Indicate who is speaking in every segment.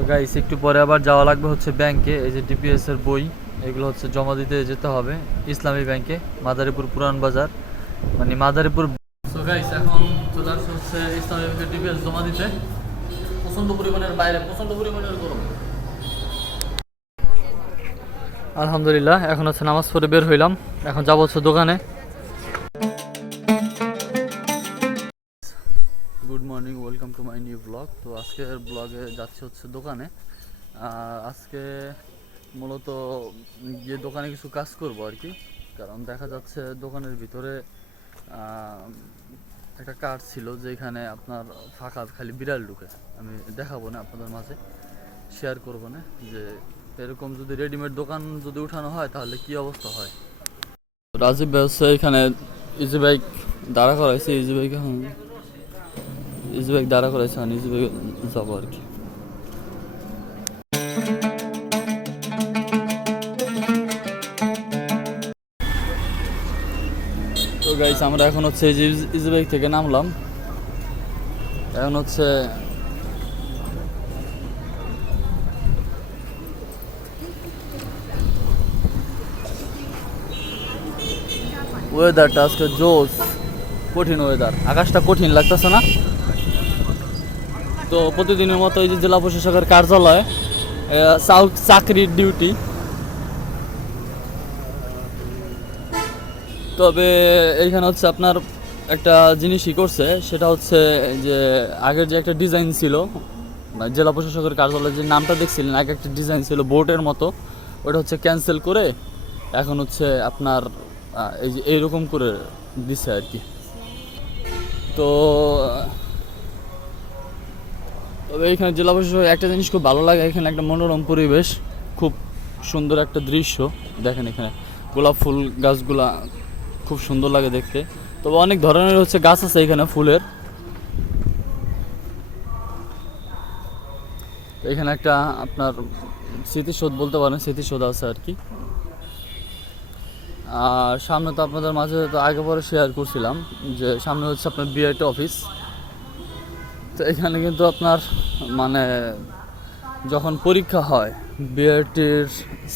Speaker 1: তো গাইস একটু পরে আবার যাওয়া লাগবে হচ্ছে ব্যাংকে এই যে ডিপিএস এর বই, এগুলো হচ্ছে জমা দিতে যেতে হবে ইসলামী ব্যাংকে মাদারীপুর পুরান বাজার। মানে মাদারীপুর সো গাইস এখন চলে আসছে হচ্ছে ইসলামী ব্যাংকের ডিপিএস জমা দিতে। প্রচণ্ড পরিমাণের বাইরে প্রচণ্ড পরিমাণের গরম। আলহামদুলিল্লাহ, এখন হচ্ছে নামাজ পড়ে বের হইলাম। এখন যাব হচ্ছে দোকানে। টু মাই নিউ ব্লগ তো আজকের ব্লগে যাচ্ছে হচ্ছে দোকানে। আজকে মূলত গিয়ে দোকানে কিছু কাজ করব আর কি। কারণ দেখা যাচ্ছে দোকানের ভিতরে একটা কার্ড ছিল যেখানে আপনার ফাঁকা খালি বিড়াল ঢুকে। আমি দেখাবো না আপনাদের মাঝে শেয়ার করব না। যে এরকম যদি রেডিমেড দোকান যদি উঠানো হয়, তাহলে কি অবস্থা হয়? রাজীব ব্যবসা এখানে ইজি বাইক দাঁড়া করা হয়েছে ইজি বাইক বাইক দাঁড়া করাইছে আমি ইজি যাব আর কি। তো গাইস আমরা এখন হচ্ছে এই যে ইজি বাইক থেকে নামলাম। এখন হচ্ছে ওয়েদারটা আজকে জোস কঠিন ওয়েদার আকাশটা কঠিন লাগতেছে না? তো প্রতিদিনের মতো এই যে জেলা প্রশাসকের কার্যালয় চাউ- চাকরির ডিউটি তবে এইখানে হচ্ছে আপনার একটা জিনিসই করছে, সেটা হচ্ছে যে আগের যে একটা ডিজাইন ছিল জেলা প্রশাসকের কার্যালয়ের যে নামটা দেখছিলেন, আগে একটা ডিজাইন ছিল বোর্ডের মতো, ওটা হচ্ছে ক্যান্সেল করে এখন হচ্ছে আপনার এই যে এইরকম করে দিছে আর কি। তো তবে এখানে জেলা প্রশাসক, একটা জিনিস খুব ভালো লাগে, এখানে একটা মনোরম পরিবেশ, খুব সুন্দর একটা দৃশ্য, দেখেন এখানে। গোলাপ ফুল গাছগুলা খুব সুন্দর লাগে দেখতে। তবে অনেক ধরনের হচ্ছে গাছ আছে এখানে ফুলের। এখানে একটা আপনার স্মৃতিসৌধ বলতে পারেন, স্মৃতিসৌধ আছে আর কি। আর সামনে তো আপনাদের মাঝে তো আগে পরে শেয়ার করছিলাম যে সামনে হচ্ছে আপনার বিআইটি অফিস তো এখানে কিন্তু আপনার মানে যখন পরীক্ষা হয় বিআরটির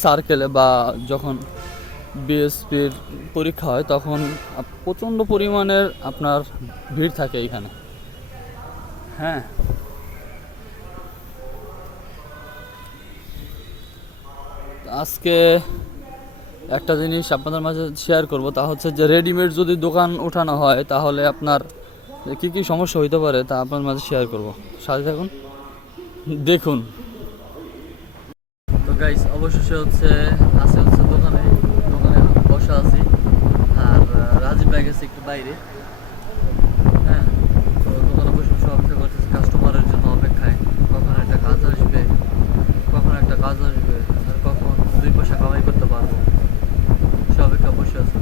Speaker 1: সার্কেলে বা যখন বিএসপির পরীক্ষা হয়, তখন প্রচণ্ড পরিমাণের আপনার ভিড় থাকে এখানে। হ্যাঁ। আজকে একটা জিনিস আপনাদের মাঝে শেয়ার করব, তা হচ্ছে যে রেডিমেড যদি দোকান উঠানো হয়, তাহলে আপনার কি কি সমস্যা হইতে পারে তা আপনার মাঝে শেয়ার করব। সাথে থাকুন। দেখুন। তো গাইস অবশেষে হচ্ছে, আছে হচ্ছে দোকানে। দোকানে বসা আছি। আর রাজীব ভাই গেছে একটু বাইরে। হ্যাঁ তো দোকানে বসে অপেক্ষা করতেছে কাস্টমারের জন্য অপেক্ষায়। কখন একটা কাজ আসবে, কখন একটা কাজ আসবে, আর কখন দুই পয়সা কামাই করতে পারব। সে অপেক্ষা বসে আছে।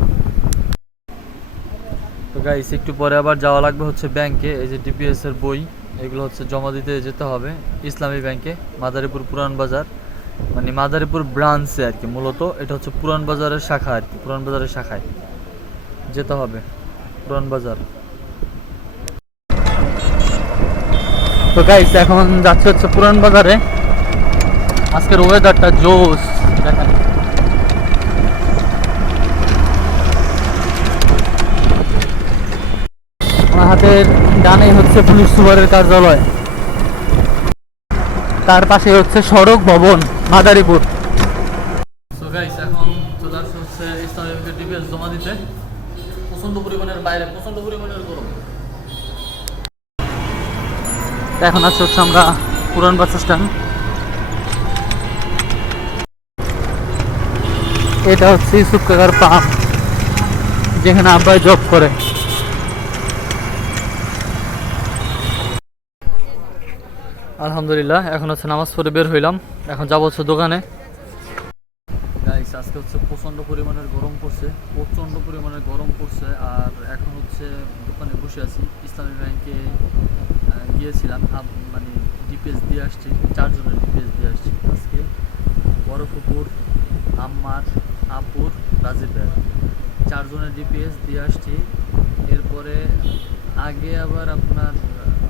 Speaker 1: গাইস একটু পরে আবার যাওয়া লাগবে হচ্ছে ব্যাংকে এই যে ডিপিএস এর বই, এগুলো হচ্ছে জমা দিতে যেতে হবে। ইসলামী ব্যাংকে মাদারীপুর পুরান বাজার। মানে মাদারীপুর ব্রাঞ্চে আর কি মূলত। এটা হচ্ছে পুরান বাজারের শাখা আর কি পুরান বাজারের শাখায় যেতে হবে। পুরান বাজার। তো গাইস এখন যাচ্ছে হচ্ছে পুরান বাজারে। আজকের ওয়েদারটা জোস দেখেন আমার হাতের ডানে হচ্ছে পুলিশ সুপারের কার্যালয়। তার পাশে হচ্ছে সড়ক ভবন মাদারীপুর। সো গাইস এখন চলে আসছে হচ্ছে ইসলামী ব্যাংকের ডিপিএস জমা দিতে। পরিমাণের বাইরে পরিমাণের গরম। এখন আছে হচ্ছে আমরা পুরান বাস স্ট্যান্ড। এটা হচ্ছে ইউসুফ কাকার পাম্প যেখানে আব্বাই জব করে। আলহামদুলিল্লাহ, এখন হচ্ছে নামাজ পড়ে বের হইলাম। এখন যাব হচ্ছে দোকানে। গাইস আজকে হচ্ছে প্রচণ্ড পরিমাণের গরম পড়ছে, প্রচণ্ড পরিমাণের গরম পড়ছে, আর এখন হচ্ছে দোকানে বসে আছি। ইসলামী ব্যাংকে গিয়েছিলাম মানে ডিপিএস দিয়ে আসছি, চারজনের ডিপিএস দিয়ে আসছি। আজকে বরফপুর আম্মার, আপুর, রাজীব চারজনের ডিপিএস দিয়ে আসছি। এরপরে আগে আবার আপনার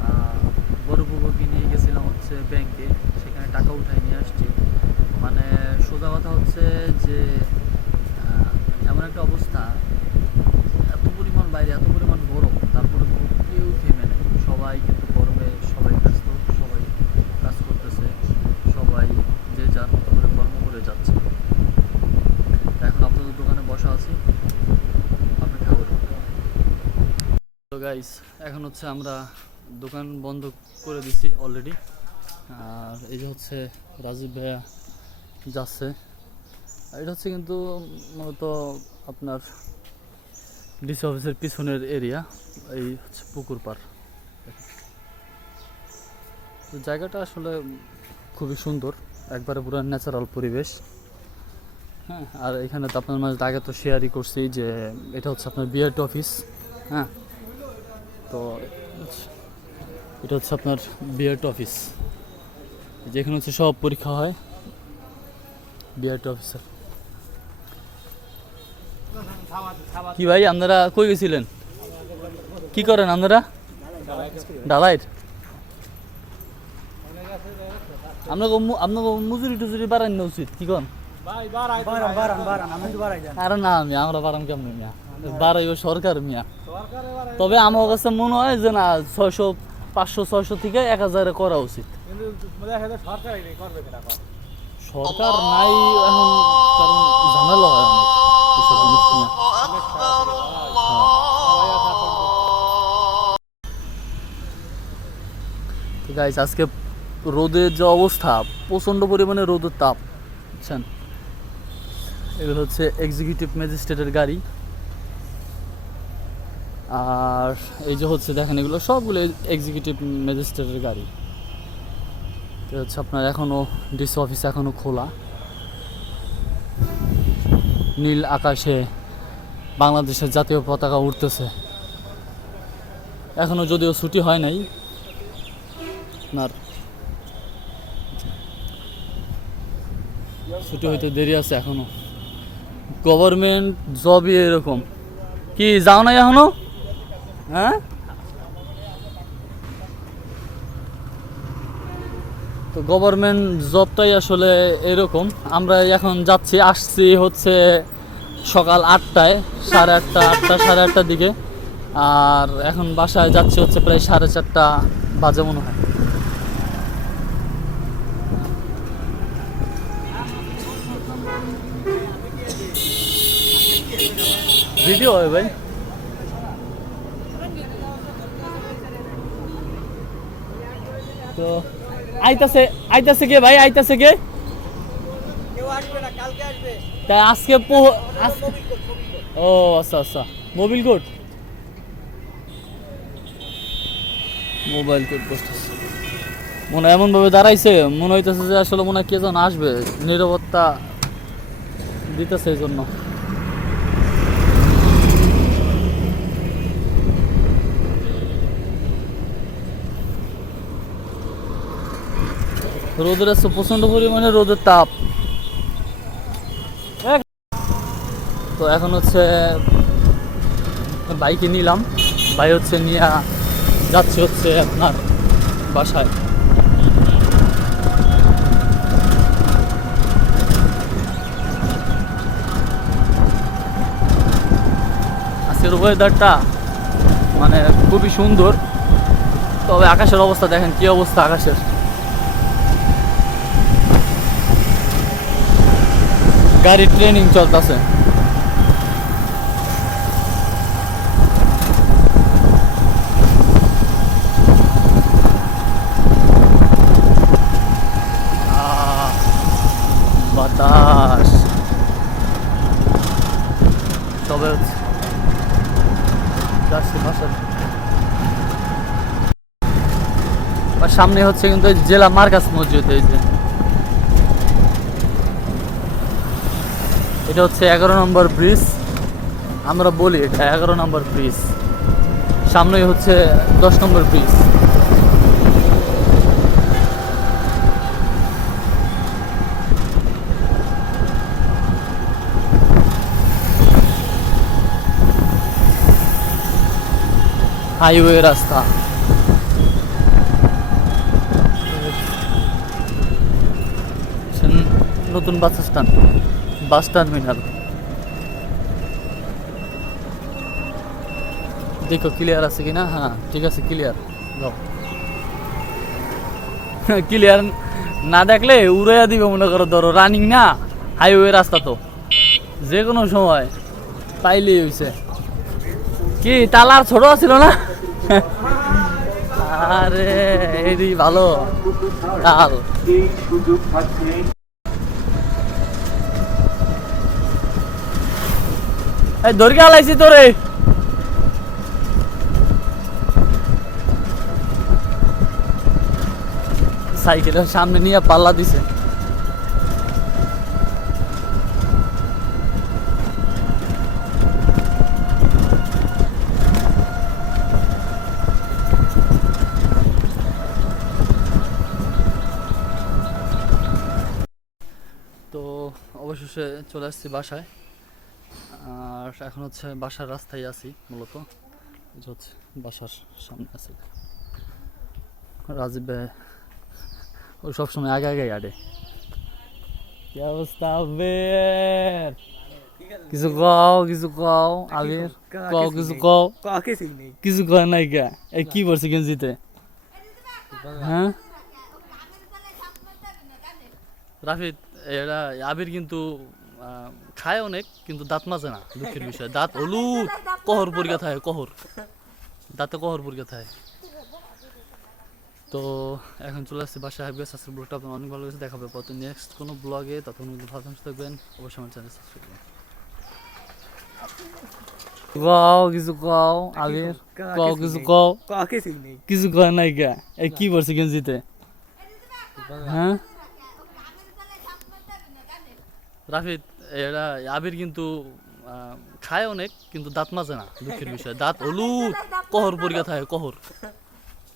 Speaker 1: আহ, বড় পুকুরকে নিয়ে গেছিলাম হচ্ছে ব্যাংকে সেখানে টাকা উঠাই নিয়ে আসছি মানে সোজা কথা হচ্ছে যে আহ, এমন একটা অবস্থা এত পরিমাণ বাইরে এত পরিমাণ গরম তারপরে কিন্তু কেউ থেমে নেই সবাই কিন্তু গরমে সবাই ব্যস্ত সবাই কাজ করতেছে সবাই যে যার মতো করে কর্ম করে যাচ্ছে তা এখন আপনাদের দোকানে বসা আছি অপেক্ষা করি তো গাইস এখন হচ্ছে আমরা দোকান বন্ধ করে দিছি অলরেডি আর এই যে হচ্ছে রাজীব ভাইয়া যাচ্ছে। এটা হচ্ছে কিন্তু মূলত আপনার ডিসি অফিসের পিছনের এরিয়া এই হচ্ছে পুকুর পার তো জায়গাটা আসলে খুবই সুন্দর, একবারে পুরো ন্যাচারাল পরিবেশ। হ্যাঁ আর এখানে তো আপনার মাঝে আগে তো শেয়ারই করছি যে এটা হচ্ছে আপনার বিআরটি অফিস হ্যাঁ। তো এটা হচ্ছে আপনার বিআরটি অফিস যেখানে হচ্ছে সব পরীক্ষা হয় বিআরটি অফিসার কি ভাই আপনারা কই গেছিলেন? কি করেন আপনারা? ডালাইট আপনাকে আপনাকে মজুরি টুজুরি বাড়ান উচিত কি কন?
Speaker 2: আমি
Speaker 1: আরে না মিয়া আমরা বাড়াম কেমন মিয়া? বাড়াইব সরকার মিয়া। তবে আমার কাছে মনে হয় যে না ছয়শো পাঁচশো ছয়শো থেকে এক হাজারে করা উচিত।
Speaker 2: সরকার
Speaker 1: নাই এখন কারণ ঝামেলা হয় অনেক এসব জিনিস নিয়ে। ঠিক আছে আজকে রোদের যে অবস্থা প্রচণ্ড পরিমাণে রোদের তাপ বুঝছেন? এগুলো হচ্ছে এক্সিকিউটিভ ম্যাজিস্ট্রেটের গাড়ি। আর এই যে হচ্ছে দেখেন এগুলো সবগুলো এক্সিকিউটিভ ম্যাজিস্ট্রেটের গাড়ি। তো হচ্ছে আপনার এখনও ডিসি অফিস এখনও খোলা। নীল আকাশে বাংলাদেশের জাতীয় পতাকা উঠতেছে এখনও যদিও ছুটি হয় নাই। আপনার ছুটি হইতে দেরি আছে এখনও গভর্নমেন্ট জবই এরকম। কি, যাও নাই এখনও? হ্যাঁ? তো গভর্নমেন্ট জবটাই আসলে এরকম। আমরা এখন যাচ্ছি আসছি হচ্ছে সকাল আটটায় সাড়ে আটটা আটটা সাড়ে আটটার দিকে। আর এখন বাসায় যাচ্ছি হচ্ছে প্রায় সাড়ে চারটা বাজে মনে হয়। ভিডিও হয় ভাই। তো আইতাছে আইতাছে কে ভাই আইতাছে কে?
Speaker 2: কেউ আসবে না কালকে আসবে।
Speaker 1: তা আজকে পো- ও আচ্ছা আচ্ছা। মোবিল কোড মোবাইল কোড বসতেছে। মনে হয় এমনভাবে দাঁড়াইছে মনে হইতেছে যে আসলে মনে হয় কে যেন আসবে নিরাপত্তা দিতেছে এই জন্য। রোদের আছে প্রচণ্ড পরিমাণে রোদের তাপ। তো এখন হচ্ছে, বাইকে নিলাম। বাই হচ্ছে নিয়ে যাচ্ছে হচ্ছে আপনার বাসায়। আজকের ওয়েদারটা মানে খুবই সুন্দর। তবে আকাশের অবস্থা দেখেন, কি অবস্থা আকাশের? গাড়ির ট্রেনিং চলতেছে। বাতাস। সামনে হচ্ছে কিন্তু জেলা মার্কাস মসজিদ এই যে। এটা হচ্ছে এগারো নম্বর ব্রিজ। আমরা বলি এটা এগারো নম্বর ব্রিজ। সামনেই হচ্ছে দশ নম্বর ব্রিজ। হাইওয়ে রাস্তা। নতুন বাস স্ট্যান্ড। Bus terminal. দেখো ক্লিয়ার আছে কিনা? হ্যাঁ ঠিক আছে ক্লিয়ার যাও। ক্লিয়ার না দেখলে উড়াইয়া দিবে মনে করো, ধরো রানিং না হাইওয়ে রাস্তা তো। যে কোনো সময় পাইলেই হইছে। কি, তালার ছোট ছিল না? আরে এরি ভালো। তাল। দরকে আলাইছি তোরে। সাইকেলের সামনে নিয়ে পাল্লা দিছে। তো অবশেষে চলে আসছি বাসায়। আর এখন হচ্ছে বাসার রাস্তায় আছি মূলত। হচ্ছে বাসার সামনে আছি। রাজীব ভাই ও সবসময় আগে আগে গাড়ে কি অবস্থা আবির কিছু কও কিছু কও, আবির? কও, কিছু কও। কিছু কয় নাই কে? এই কি পড়ছে গেঞ্জিতে? হ্যাঁ? রাফিদ এরা, আবির কিন্তু খায় অনেক কিন্তু দাঁত মাজে না দুঃখের বিষয়। দাঁত হলুদ কহর পরিকা থাকে কহর। দাঁতে কহর পরিকা থাকে তো এখন চলে আসছি বাসায়। হাবিব আজকের ব্লগটা আপনার অনেক ভালো লেগেছে দেখাবে পর নেক্সট কোনো ব্লগে তখন ভালো থাকবেন অবশ্যই আমার চ্যানেল সাবস্ক্রাইব করবেন। কও কিছু কও আবির কও কিছু কও। কিছু কয় নাই কে? এই কি পড়ছে গেঞ্জিতে? হ্যাঁ? রাফিদ এরা আবির কিন্তু আহ, খায় অনেক কিন্তু দাঁত মাজে না দুঃখের বিষয়। দাঁত হলুদ কহর পরিকা থাকে কহর।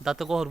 Speaker 1: দাঁতে কহর